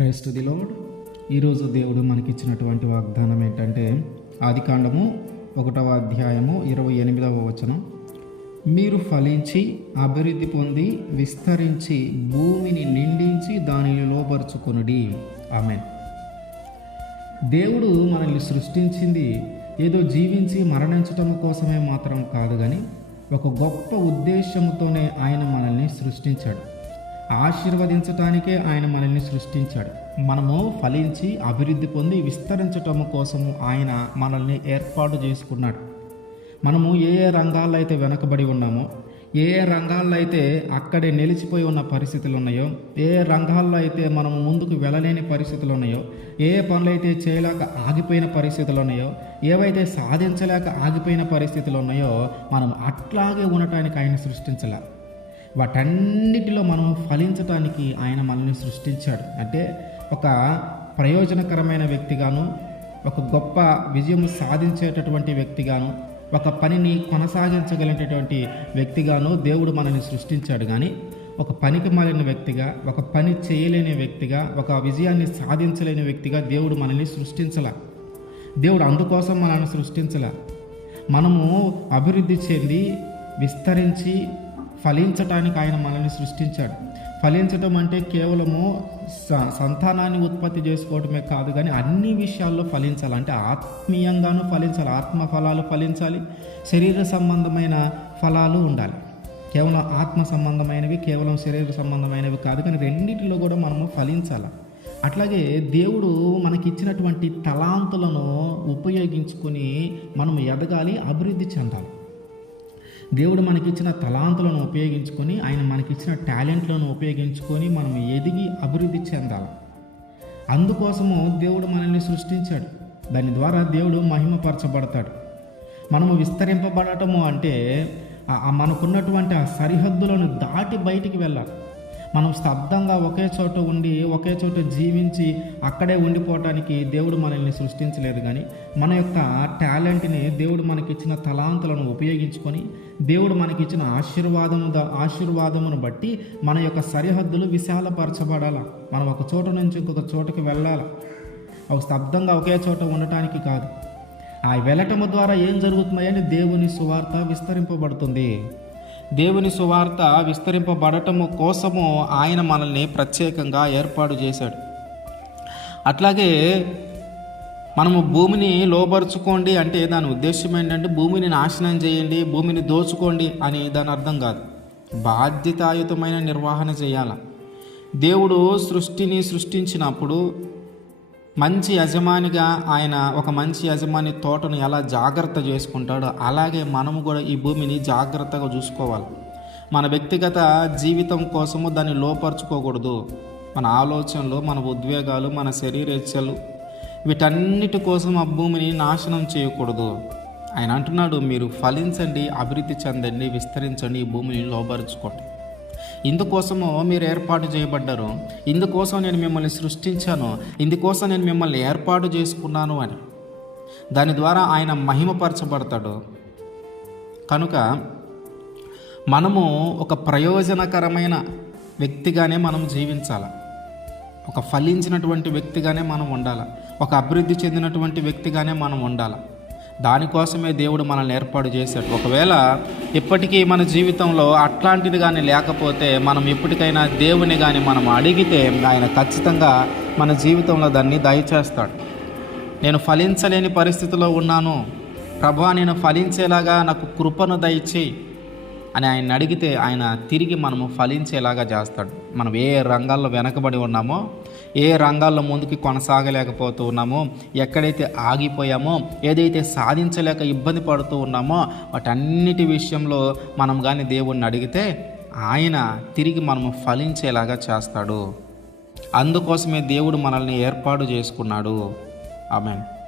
Price to the load ఈరోజు దేవుడు మనకిచ్చినటువంటి వాగ్దానం ఏంటంటే ఆది కాండము ఒకటవ అధ్యాయము ఇరవై ఎనిమిదవ వచనం. మీరు ఫలించి అభివృద్ధి పొంది విస్తరించి భూమిని నిండించి దానిని లోపరుచుకొనుడి ఆమె దేవుడు మనల్ని సృష్టించింది ఏదో జీవించి మరణించటం కోసమే మాత్రం కాదు కానీ ఒక గొప్ప ఉద్దేశంతోనే ఆయన మనల్ని సృష్టించాడు. ఆశీర్వదించటానికే ఆయన మనల్ని సృష్టించాడు. మనము ఫలించి అభివృద్ధి పొంది విస్తరించటం కోసము ఆయన మనల్ని ఏర్పాటు చేసుకున్నాడు. మనము ఏ ఏ రంగాల్లో అయితే వెనకబడి ఉన్నామో ఏ ఏ రంగాల్లో అయితే అక్కడే నిలిచిపోయి ఉన్న పరిస్థితులు ఉన్నాయో ఏ ఏ రంగాల్లో అయితే మనం ముందుకు వెళ్ళలేని పరిస్థితులు ఉన్నాయో ఏ ఏ పనులు అయితే చేయలేక ఆగిపోయిన పరిస్థితులు ఉన్నాయో ఏవైతే సాధించలేక ఆగిపోయిన పరిస్థితులు ఉన్నాయో మనం అట్లాగే ఉండటానికి ఆయన సృష్టించలే. వాటన్నిటిలో మనం ఫలించటానికి ఆయన మనల్ని సృష్టించాడు. అంటే ఒక ప్రయోజనకరమైన వ్యక్తిగాను ఒక గొప్ప విజయం సాధించేటటువంటి వ్యక్తిగాను ఒక పనిని కొనసాగించగలిగేటటువంటి వ్యక్తిగాను దేవుడు మనల్ని సృష్టించాడు. కానీ ఒక పనికి మాలిన వ్యక్తిగా ఒక పని చేయలేని వ్యక్తిగా ఒక విజయాన్ని సాధించలేని వ్యక్తిగా దేవుడు మనల్ని సృష్టించల. దేవుడు అందుకోసం మనల్ని సృష్టించల. మనము అభివృద్ధి చెంది విస్తరించి ఫలించటానికి ఆయన మనల్ని సృష్టించాడు. ఫలించటం అంటే కేవలము స- సంతానాన్ని ఉత్పత్తి చేసుకోవటమే కాదు కానీ అన్ని విషయాల్లో ఫలించాలి అంటే ఆత్మీయంగాను ఫలించాలి ఆత్మ ఫలాలు ఫలించాలి శరీర సంబంధమైన ఫలాలు ఉండాలి. కేవలం ఆత్మ సంబంధమైనవి కేవలం శరీర సంబంధమైనవి కాదు కానీ రెండింటిలో కూడా మనము ఫలించాలి. అట్లాగే దేవుడు మనకిచ్చినటువంటి తలాంతులను ఉపయోగించుకొని మనం ఎదగాలి అభివృద్ధి చెందాలి. దేవుడు మనకిచ్చిన తలాంతులను ఉపయోగించుకొని ఆయన మనకిచ్చిన టాలెంట్లను ఉపయోగించుకొని మనం ఎదిగి అభివృద్ధి చెందాలి. అందుకోసము దేవుడు మనల్ని సృష్టించాడు. దాని ద్వారా దేవుడు మహిమపరచబడతాడు. మనము విస్తరింపబడటము అంటే మనకున్నటువంటి ఆ సరిహద్దులను దాటి బయటికి వెళ్ళాలి. మనం స్తబ్దంగా ఒకే చోట ఉండి ఒకే చోట జీవించి అక్కడే ఉండిపోవటానికి దేవుడు మనల్ని సృష్టించలేదు కానీ మన యొక్క టాలెంట్ని దేవుడు మనకిచ్చిన తలాంతులను ఉపయోగించుకొని దేవుడు మనకిచ్చిన ఆశీర్వాదము ఆశీర్వాదమును బట్టి మన యొక్క సరిహద్దులు విశాలపరచబడాల? మనం ఒక చోట నుంచి ఇంకొక చోటకి వెళ్ళాలి? అవి స్తబ్దంగా ఒకే చోట ఉండటానికి కాదు. ఆ వెళ్ళటము ద్వారా ఏం జరుగుతున్నాయని దేవుని సువార్త విస్తరింపబడుతుంది. దేవుని సువార్త విస్తరింపబడటము కోసము ఆయన మనల్ని ప్రత్యేకంగా ఏర్పాటు చేశాడు. అట్లాగే మనము భూమిని లోపరుచుకోండి అంటే దాని ఉద్దేశం ఏంటంటే భూమిని నాశనం చేయండి భూమిని దోచుకోండి అని దాని అర్థం కాదు. బాధ్యతాయుతమైన నిర్వహణ చేయాల. దేవుడు సృష్టిని సృష్టించినప్పుడు మంచి యజమానిగా ఆయన ఒక మంచి యజమాని తోటను ఎలా జాగ్రత్త చేసుకుంటాడో అలాగే మనము కూడా ఈ భూమిని జాగ్రత్తగా చూసుకోవాలి. మన వ్యక్తిగత జీవితం కోసము దాన్ని లోపరుచుకోకూడదు. మన ఆలోచనలు మన ఉద్వేగాలు మన శరీరేచ్ఛలు వీటన్నిటి కోసం ఆ భూమిని నాశనం చేయకూడదు. ఆయన అంటున్నాడు మీరు ఫలించండి అభివృద్ధి చెందండి విస్తరించండి ఈ భూమిని లోపరుచుకోండి. ఇందుకోసము మీరు ఏర్పాటు చేయబడ్డారు. ఇందుకోసం నేను మిమ్మల్ని సృష్టించాను. ఇందుకోసం నేను మిమ్మల్ని ఏర్పాటు చేసుకున్నాను అని. దాని ద్వారా ఆయన మహిమపరచబడతాడు. కనుక మనము ఒక ప్రయోజనకరమైన వ్యక్తిగానే మనం జీవించాలి. ఒక ఫలించినటువంటి వ్యక్తిగానే మనం ఉండాలి. ఒక అభివృద్ధి చెందినటువంటి వ్యక్తిగానే మనం ఉండాలి. దానికోసమే దేవుడు మనల్ని ఏర్పాటు చేశాడు. ఒకవేళ ఇప్పటికీ మన జీవితంలో అట్లాంటిది కానీ లేకపోతే మనం ఎప్పటికైనా దేవుని కానీ మనం అడిగితే ఆయన ఖచ్చితంగా మన జీవితంలో దాన్ని దయచేస్తాడు. నేను ఫలించలేని పరిస్థితిలో ఉన్నాను. ప్రభా నేను ఫలించేలాగా నాకు కృపను దయచేయి. అని ఆయన అడిగితే ఆయన తిరిగి మనము ఫలించేలాగా చేస్తాడు. మనం ఏ రంగాల్లో వెనకబడి ఉన్నామో ఏ రంగాల్లో ముందుకు కొనసాగలేకపోతూ ఉన్నామో ఎక్కడైతే ఆగిపోయామో ఏదైతే సాధించలేక ఇబ్బంది పడుతూ ఉన్నామో వాటన్నిటి విషయంలో మనం కానీ దేవుణ్ణి అడిగితే ఆయన తిరిగి మనము ఫలించేలాగా చేస్తాడు. అందుకోసమే దేవుడు మనల్ని ఏర్పాటు చేసుకున్నాడు. ఆమె